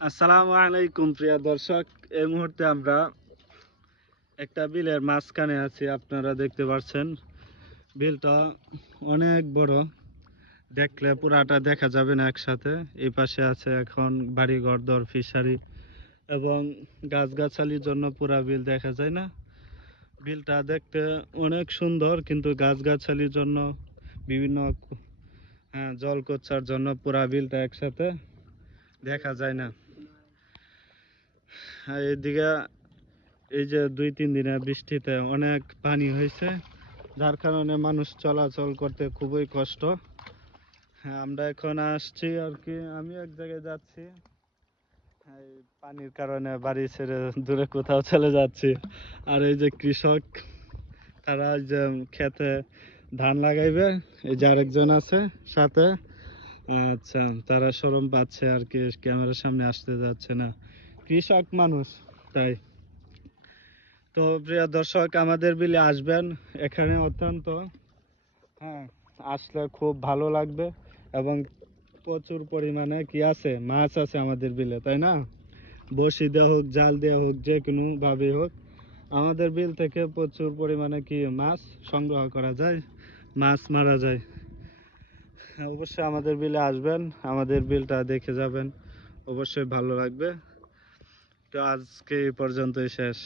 আসসালামু আলাইকুম প্রিয় দর্শক, এই মুহূর্তে আমরা একটা বিলের মাঝখানে আছি। আপনারা দেখতে পাচ্ছেন বিলটা অনেক বড়, দেখলে পুরাটা দেখা যাবে না একসাথে। এই পাশে আছে এখন বাড়ি ঘরদর, ফিশারি এবং গাছগাছালির জন্য পুরা বিল দেখা যায় না। বিলটা দেখতে অনেক সুন্দর, কিন্তু গাছগাছালির জন্য বিভিন্ন জলকচ্ছার জন্য পুরা বিলটা একসাথে দেখা যায় না। এইদিকে এই যে 2-3 দিনের বৃষ্টিতে অনেক পানি হয়েছে, যার কারণে মানুষ চলাচল করতে খুবই কষ্ট। আমরা এখন আসছি আর কি, আমি এক জায়গায় যাচ্ছি, এই পানির কারণে বাড়ি ছেড়ে দূরে কোথাও চলে যাচ্ছি। আর এই যে কৃষক, তারা যে খেতে ধান লাগাইবে, এই যে আরেকজন আছে সাথে। আচ্ছা, তারা শরম পাচ্ছে আর কি, ক্যামেরার সামনে আসতে যাচ্ছে না, কৃষক মানুষ তাই। তো প্রিয় দর্শক, আমাদের বিলে আসবেন, এখানে অত্যন্ত আসলে খুব ভালো লাগবে এবং প্রচুর পরিমাণে কি আছে, মাছ আছে আমাদের বিলে, তাই না? বড়শি দেওয়া হোক, জাল দেওয়া হোক, যে কোনো ভাবে হোক, আমাদের বিল থেকে প্রচুর পরিমাণে কি মাছ সংগ্রহ করা যায়, মাছ মারা যায়। অবশ্যই আমাদের বিলে আসবেন, আমাদের বিলটা দেখে যাবেন, অবশ্যই ভালো লাগবে। তো আজকে এই পর্যন্তই শেষ।